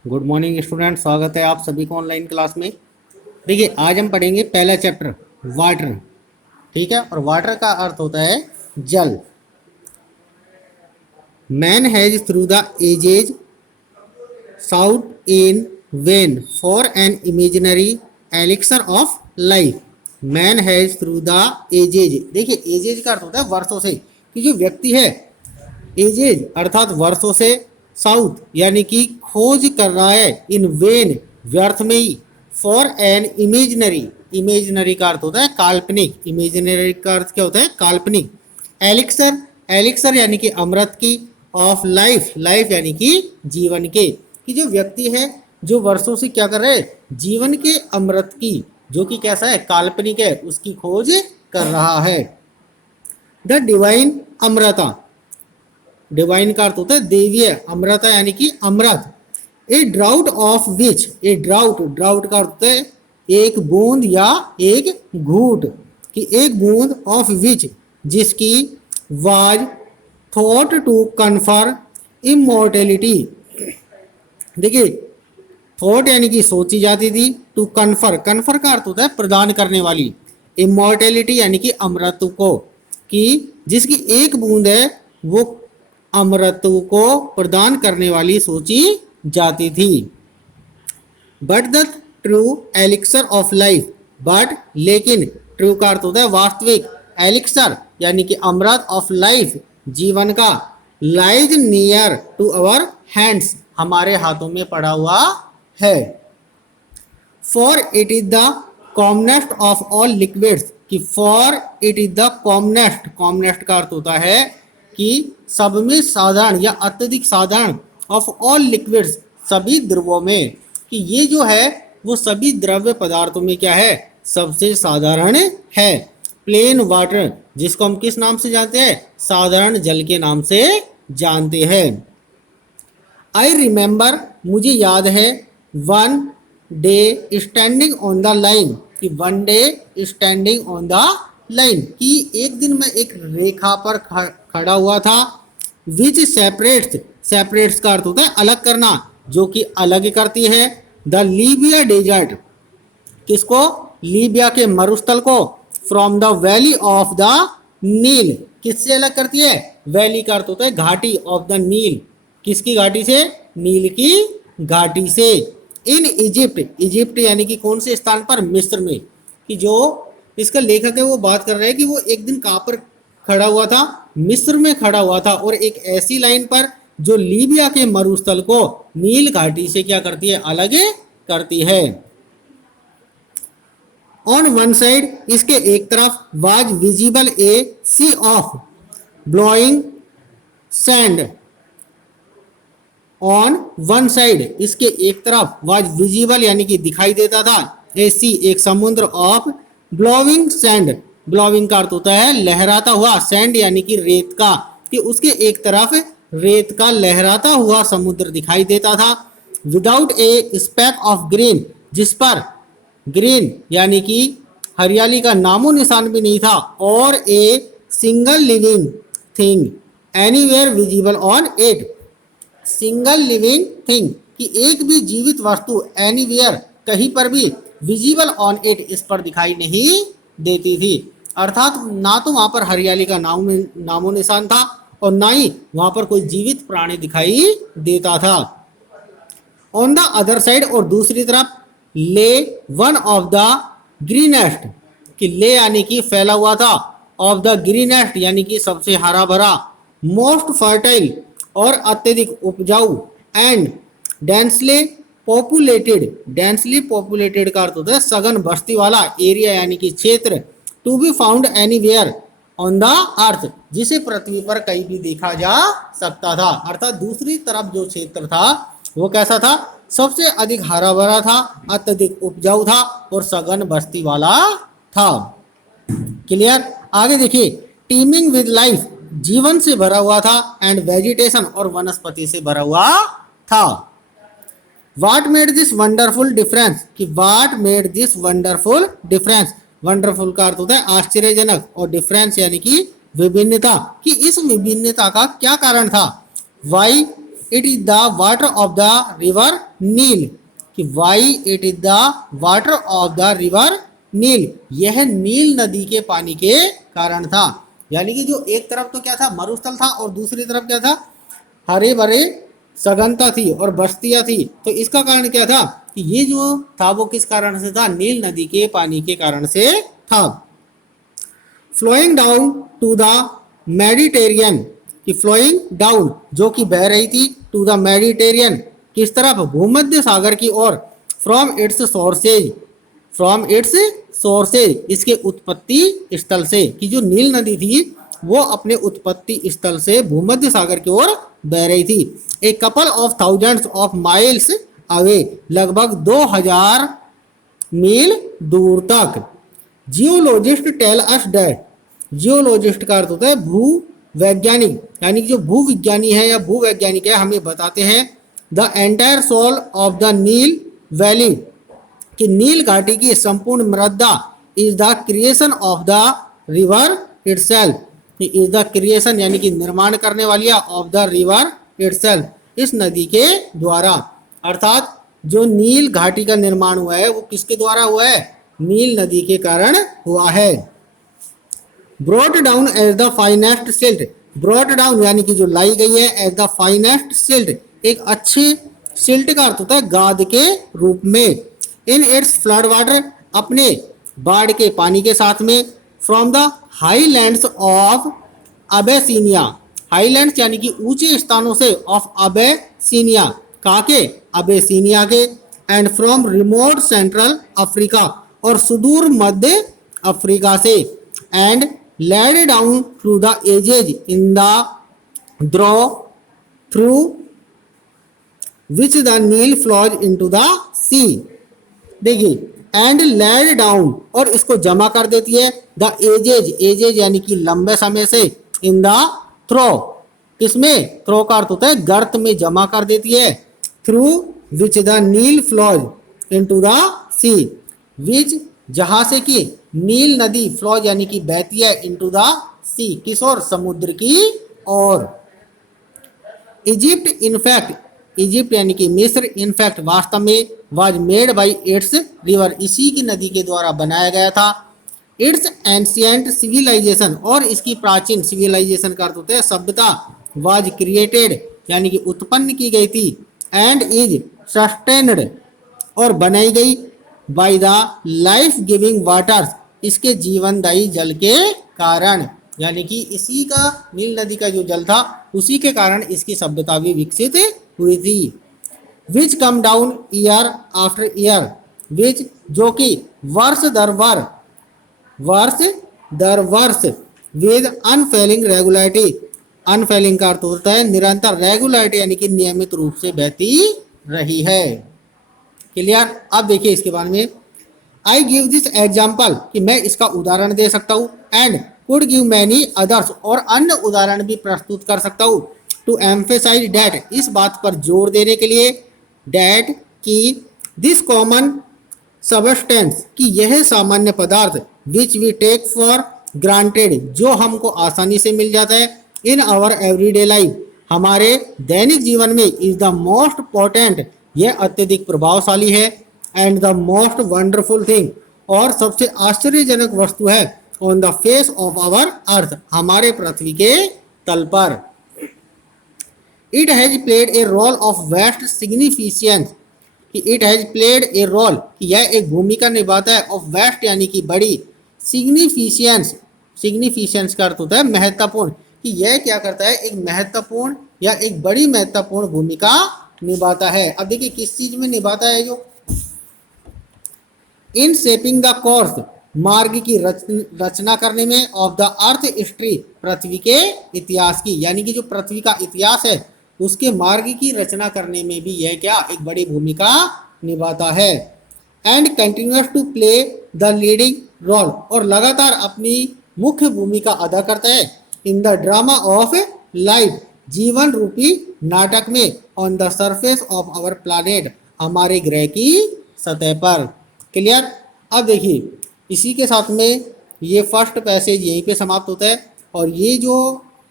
Good morning student, स्वागत है आप सभी को ऑनलाइन क्लास में। देखिए, आज हम पढ़ेंगे पहला चैप्टर वाटर। ठीक है, और वाटर का अर्थ होता है जल। Man has through the edges साउट in when for an imaginary elixir of life. Man has through the edges. देखिए, एजेज का अर्थ होता है वर्षों से, कि जो व्यक्ति है एजेज अर्थात वर्षों से साउथ यानी कि खोज कर रहा है इन वेन व्यर्थ में ही फॉर एन इमेजिनरी। इमेजिनरी का अर्थ होता है काल्पनिक। इमेजिनरी का अर्थ क्या होता है? काल्पनिक। एलिक्सर, एलिक्सर यानी कि अमृत की। ऑफ लाइफ, लाइफ यानी कि जीवन के। कि जो व्यक्ति है जो वर्षों से क्या कर रहा है? जीवन के अमृत की, जो कि कैसा है? काल्पनिक है, उसकी खोज कर रहा है। द डिवाइन अमृता, डिवाइन का अर्थ होता है देवीय, अमृता यानी कि अमृत। ए drought of which, A drought, drought का अर्थ होता है एक बूंद या एक घूट। कि एक बूंद ऑफ विच, जिसकी was thought to confer immortality. देखिए, थॉट यानी कि सोची जाती थी, टू कन्फर, कन्फर का अर्थ होता है प्रदान करने वाली, इमोर्टेलिटी यानी कि अमरत्व को, कि जिसकी एक बूंद है वो अमरत्व को प्रदान करने वाली सोची जाती थी। But the true elixir of life, but लेकिन, ट्रू का अर्थ होता है वास्तविक, एलिक्सर यानी कि अमृत ऑफ लाइफ जीवन का, lies near to our hands, हमारे हाथों में पड़ा हुआ है। For it is the commonest of all liquids, कि for it is the commonest, commonest का अर्थ होता है कि सब में साधारण या अत्यधिक साधारण, ऑफ ऑल लिक्विड्स, सभी द्रवों में, कि ये जो है वो सभी द्रव्य पदार्थों में क्या है? सबसे साधारण है। प्लेन वाटर, जिसको हम किस नाम से जानते हैं? साधारण जल के नाम से जानते हैं। आई रिमेंबर, मुझे याद है, one day standing on the line, कि one day standing on the line, कि एक दिन मैं एक रेखा पर खड़ा हुआ था। विच सेपरेट्स, सेपरेट्स का अर्थ होता है अलग करना, जो कि अलग करती है। द लीबिया डेजर्ट, किसको? लीबिया के मरुस्थल को। From the valley of the नील, किससे अलग करती है? वैली का अर्थ होता है घाटी, ऑफ द नील, किसकी घाटी से? नील की घाटी से। इन इजिप्ट, इजिप्ट यानी कि कौन से स्थान पर? मिस्र में। कि जो इसका लेखक है वो बात कर रहा है कि वो एक दिन कहाँ पर खड़ा हुआ था? मिस्र में खड़ा हुआ था, और एक ऐसी लाइन पर जो लीबिया के मरुस्थल को नील घाटी से क्या करती है? अलग करती है। ऑन वन साइड, इसके एक तरफ, was visible A C of blowing sand. On one side, इसके एक तरफ, वाज विजिबल यानी कि दिखाई देता था, ए सी एक समुद्र, ऑफ ब्लोइंग सैंड, ब्लोइंग का अर्थ होता है लहराता हुआ, सैंड यानी कि रेत का, कि उसके एक तरफ रेत का लहराता हुआ समुद्र दिखाई देता था। Without A SPAC of green, जिस पर ग्रीन यानी कि हरियाली का नामो निशान भी नहीं था, और a single living thing anywhere visible on it, single living thing, कि एक भी जीवित वस्तु एनीवेयर कहीं पर भी, विजिबल ऑन इट इस पर दिखाई नहीं देती थी। अर्थात ना तो वहां पर हरियाली का नामो निशान था, और ना ही वहां पर कोई जीवित प्राणी दिखाई देता था। ऑन द अदर साइड, और दूसरी तरफ, ले वन ऑफ द ग्रीनेस्ट, कि ले यानी कि फैला हुआ था, ऑफ द ग्रीनेस्ट यानी कि सबसे हरा भरा, मोस्ट फर्टाइल और अत्यधिक उपजाऊ, and densely populated, densely populated का अर्थ होता है सघन बस्ती वाला, एरिया यानी कि क्षेत्र, to be found anywhere on the earth, जिसे पृथ्वी पर कहीं भी देखा जा सकता था। अर्थात दूसरी तरफ जो क्षेत्र था वो कैसा था? सबसे अधिक हरा भरा था, अत्यधिक उपजाऊ था, और सघन बस्ती वाला था। क्लियर? आगे देखिए, टीमिंग विद लाइफ, जीवन से भरा हुआ था, एंड वेजिटेशन और वनस्पति से भरा हुआ था। What made this wonderful difference, कि what made this wonderful difference, wonderful का अर्थ होता है आश्चर्यजनक, और डिफरेंस यानी कि विभिन्नता, कि इस विभिन्नता का क्या कारण था? Why it is the water of the river नील, कि why it is the water of the river नील, यह नील नदी के पानी के कारण था। यानी कि जो एक तरफ तो क्या था, मरुस्थल था, और दूसरी तरफ क्या था, हरे भरे सघनता थी और बस्तियां थी। तो इसका कारण क्या था कि ये जो था वो किस कारण से था, नील नदी के पानी के कारण से था। Flowing down to the Mediterranean, कि फ्लोइंग डाउन जो कि बह रही थी, टू द मेडिटेरियन किस तरफ, भूमध्य सागर की ओर, from its sources, from its sources इसके उत्पत्ति स्थल से, कि जो नील नदी थी वो अपने उत्पत्ति स्थल से भूमध्य सागर की ओर बह रही थी। A couple of thousands of miles away, लगभग 2000 मील दूर तक। Geologist tell us that, geologist का अर्थ होता है भू वैज्ञानिक, यानी कि जो भूविज्ञानी है या भूवैज्ञानिक है, हमें बताते हैं the entire soul of the nil valley, कि नील घाटी की संपूर्ण मृदा is the creation of the river itself, is the creation यानी कि निर्माण करने वाली ऑफ द रिवर इटसेल्फ, इस नदी के द्वारा। अर्थात जो नील घाटी का निर्माण हुआ है वो किसके द्वारा हुआ है, नील नदी के कारण हुआ है। Brought down as the finest silt, brought down यानी कि जो लाई गई है, एज द फाइनेस्ट सिल्ट एक अच्छे सिल्ट का अर्थ होता है गाद के रूप में। इन इट्स फ्लड वाटर अपने बाढ़ के पानी के साथ में, from the highlands of अबेसिनिया, highlands यानी कि ऊंचे स्थानों से, ऑफ अबेसिनिया कहाँ के, अबेसिनिया के, and from remote central Africa और सुदूर मध्य अफ्रीका से, and laid down through the edges in the draw through which the nil flaws into the सी। देखिए, एंड लेड डाउन और इसको जमा कर देती है, द एजेज, एजेज यानी कि लंबे समय से, इन द थ्रो, इसमें थ्रो का अर्थ होता है गर्त में जमा कर देती है, through which the nil flaws into the सी, विच जहां से कि नील नदी फ्लॉज यानी कि बहती है, इनटू द सी किस ओर, समुद्र की ओर। इजिप्ट इनफैक्ट, इजिप्ट यानी कि मिस्र, इनफैक्ट वास्तव में, was made by its river इसी की नदी के द्वारा बनाया गया था। इट्स एंशियंट सिविलाइजेशन और इसकी प्राचीन, सिविलाइजेशन का अर्थ होता है सभ्यता, वाज क्रिएटेड यानी कि उत्पन्न की गई थी, एंड इज सस्टेन्ड और बनाई गई, by the life giving waters इसके जीवनदायी जल के कारण, यानी कि इसी का, नील नदी का जो जल था उसी के कारण इसकी सभ्यता भी विकसित हुई थी। विच come down year after year, विच जो कि वर्ष दर वर्ष विद अनफेलिंग रेगुलरिटी, अनफेलिंग का अर्थ होता है निरंतर, रेगुलरिटी यानी कि नियमित रूप से बहती रही है। क्लियर। अब देखिए इसके बारे में, आई गिव दिस एग्जाम्पल कि मैं इसका उदाहरण दे सकता हूँ, and could give many others और अन्य उदाहरण भी प्रस्तुत कर सकता हूँ, टू एम्फेसाइज डैट इस बात पर जोर देने के लिए, डैट कि दिस कॉमन सबस्टेंस कि यह सामान्य पदार्थ, which we take for granted जो हमको आसानी से मिल जाता है, इन आवर एवरीडे लाइफ हमारे दैनिक जीवन में, इज द मोस्ट पोटेंट यह अत्यधिक प्रभावशाली है, and the most wonderful thing और सबसे आश्चर्यजनक वस्तु है, on the face of our earth हमारे पृथ्वी के तल पर। It has played a role of waste significance कि it has played a role कि यह एक भूमिका निभाता है, ऑफ वेस्ट यानी कि बड़ी, सिग्निफिकेंस, सिग्निफिकेंस का अर्थ होता है महत्वपूर्ण, कि यह क्या करता है, एक महत्वपूर्ण या एक बड़ी महत्वपूर्ण भूमिका निभाता है। अब देखिए किस चीज में निभाता है, जो इन शेपिंग द कोर्स मार्ग की रचना करने में, ऑफ द अर्थ हिस्ट्री पृथ्वी के इतिहास की, यानी कि जो पृथ्वी का इतिहास है उसके मार्ग की रचना करने में भी यह क्या एक बड़ी भूमिका निभाता है। And continuous to play the leading role और लगातार अपनी मुख्य भूमिका अदा करता है, in the drama of life जीवन रूपी नाटक में, on the surface of our planet हमारे ग्रह की सतह पर। क्लियर। अब देखिए इसी के साथ में ये फर्स्ट पैसेज यहीं पे समाप्त होता है, और ये जो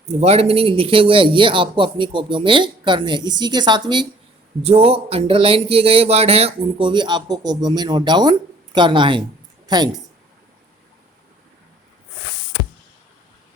वर्ड मीनिंग लिखे हुए हैं ये आपको अपनी कॉपियों में करने हैं। इसी के साथ में जो अंडरलाइन किए गए वर्ड हैं उनको भी आपको कॉपियों में नोट डाउन करना है। थैंक्स।